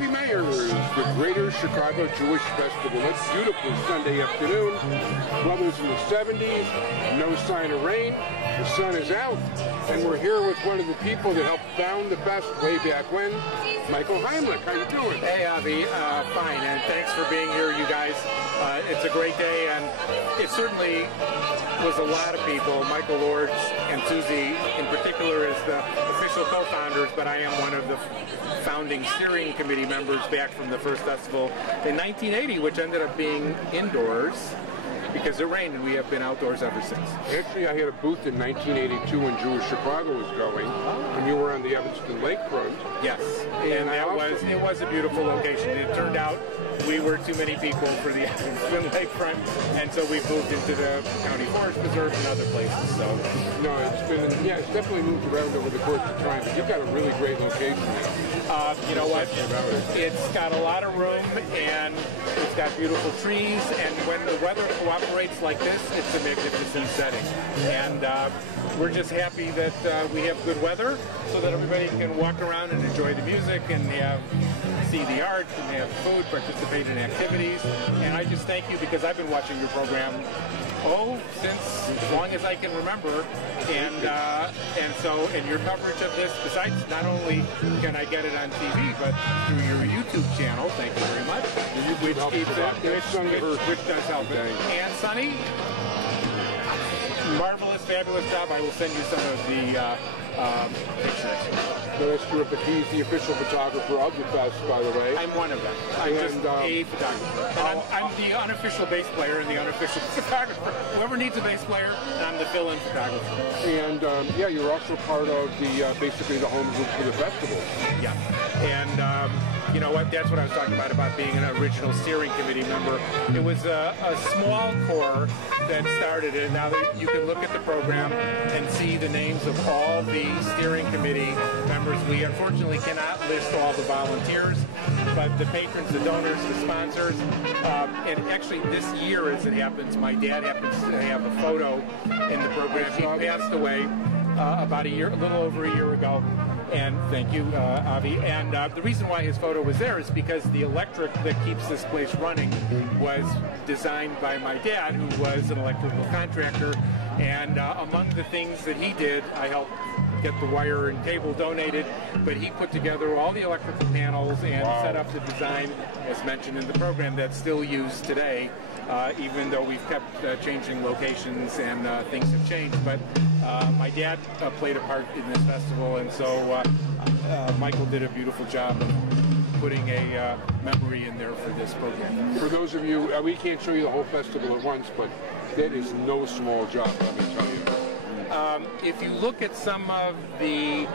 Avi Meyer's, the Greater Chicago Jewish Festival. It's beautiful Sunday afternoon. Weather's in the 70s, no sign of rain. The sun is out, and we're here with one of the people that helped found the fest way back when, Michael Heimlich. How you doing? Hey, Avi. Fine, and thanks for being here, you guys. It's a great day, and it certainly was a lot of people. Michael Lords and Susie, in particular, is the official co-founders, but I am one of the founding steering committee members back from the first festival in 1980, which ended up being indoors because it rained, and we have been outdoors ever since. Actually, I had a booth in 1982 when Jewish Chicago was going, and you were on the Evanston Lakefront. Yes, and it was a beautiful location. It turned out we were too many people for the Evanston Lakefront, and so we moved into the County Forest Preserve and other places. So, no, it's definitely moved around over the course of time. But you've got a really great location there. You know what? It's got a lot of room, and it's got beautiful trees, and when the weather cooperates like this, it's a magnificent setting. And we're just happy that we have good weather so that everybody can walk around and enjoy the music and see the art and have food, participate in activities. And I just thank you because I've been watching your program since as long as I can remember, and your coverage of this, besides not only can I get it on TV, but through your YouTube channel, thank you very much, which does help it. And Sonny, marvelous, fabulous job. I will send you some of the pictures. No, that's terrific. He's the official photographer of the fest, by the way. I'm one of them. I'm just a photographer. And I'm the unofficial bass player and the unofficial photographer. Whoever needs a bass player, I'm the fill-in photographer. And yeah, you're also part of the basically the home group for the festival. Yeah. And you know what? That's what I was talking about being an original steering committee member. It was a small core that started it. Now that you can look at the program and see the names of all the steering committee members. We unfortunately cannot list all the volunteers, but the patrons, the donors, the sponsors, and actually this year, as it happens, my dad happens to have a photo in the program. He passed away about a little over a year ago. And thank you, Avi. And the reason why his photo was there is because the electric that keeps this place running was designed by my dad, who was an electrical contractor. And among the things that he did, I helped get the wire and cable donated, but he put together all the electrical panels and set up the design, as mentioned in the program, that's still used today, even though we've kept changing locations and things have changed. But my dad played a part in this festival, and so Michael did a beautiful job of putting a memory in there for this program. For those of you, we can't show you the whole festival at once, but that is no small job, let me tell you. If you look at some of the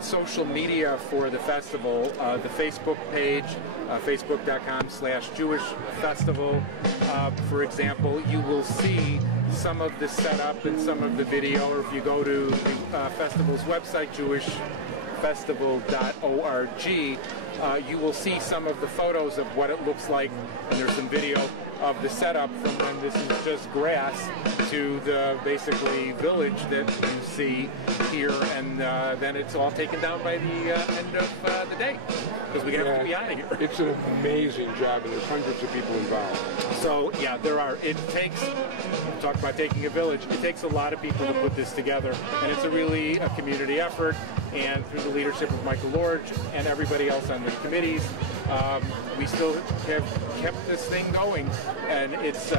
social media for the festival, the Facebook page, facebook.com/Jewish Festival, for example, you will see some of the setup and some of the video. Or if you go to the festival's website, jewishfestival.org, you will see some of the photos of what it looks like, and there's some video of the setup from when this is just grass to the basically village that you see here, and then it's all taken down by the end of the day because we have to be out of here. It's an amazing job, and there's hundreds of people involved. So yeah, there are. It takes, talk about taking a village, it takes a lot of people to put this together, and it's really a community effort. And through the leadership of Michael Lord and everybody else on the committees, we still have kept this thing going, and it's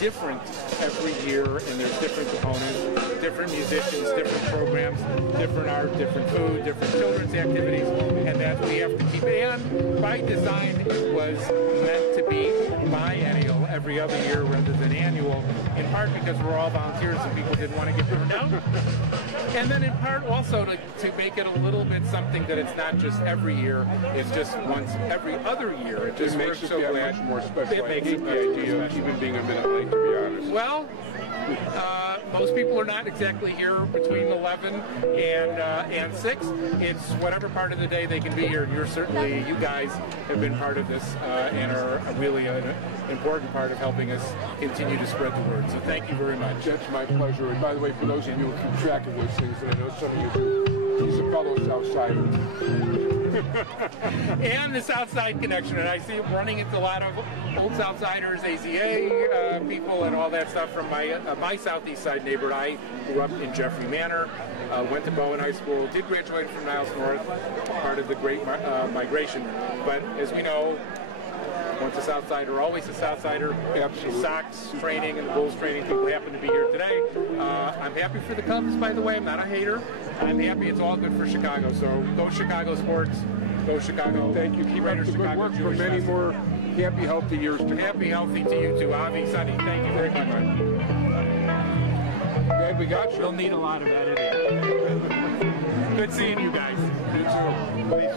different every year, and there's different components, different musicians, different programs, different art, different food, different children's activities, and that we have to keep. And by design, it was meant to be biennial every other year rather than annual, in part because we're all volunteers and people didn't want to get burned out, and then in part also to make it a little bit something that it's not just every year, it's just once every other year. It just makes it so much more special. It makes it the idea of even being a minute late, to be honest. Well, most people are not exactly here between 11 and 6. It's whatever part of the day they can be here, and you guys have been part of this and are really an important part of helping us continue to spread the word. So thank you very much. That's my pleasure. And by the way, for those of you who keep track of those things, and I know some of you do, he's a fellow Southsider. and the South Side connection. And I see it running into a lot of old Southsiders, AZA people, and all that stuff from my Southeast Side neighborhood. I grew up in Jeffrey Manor, went to Bowen High School, did graduate from Niles North, part of the Great Migration. But as we know, once a Southsider, always a Southsider. Absolutely. Sox training and the Bulls training people happen to be here today. I'm happy for the Cubs, by the way. I'm not a hater. I'm happy it's all good for Chicago. So go Chicago sports. Go Chicago. Thank you. Keep up the good work for many more happy, healthy years to come. Happy, healthy to you too. Avi, Sonny, thank you very much. Glad we got you. You'll need a lot of editing. Good seeing you guys. You too.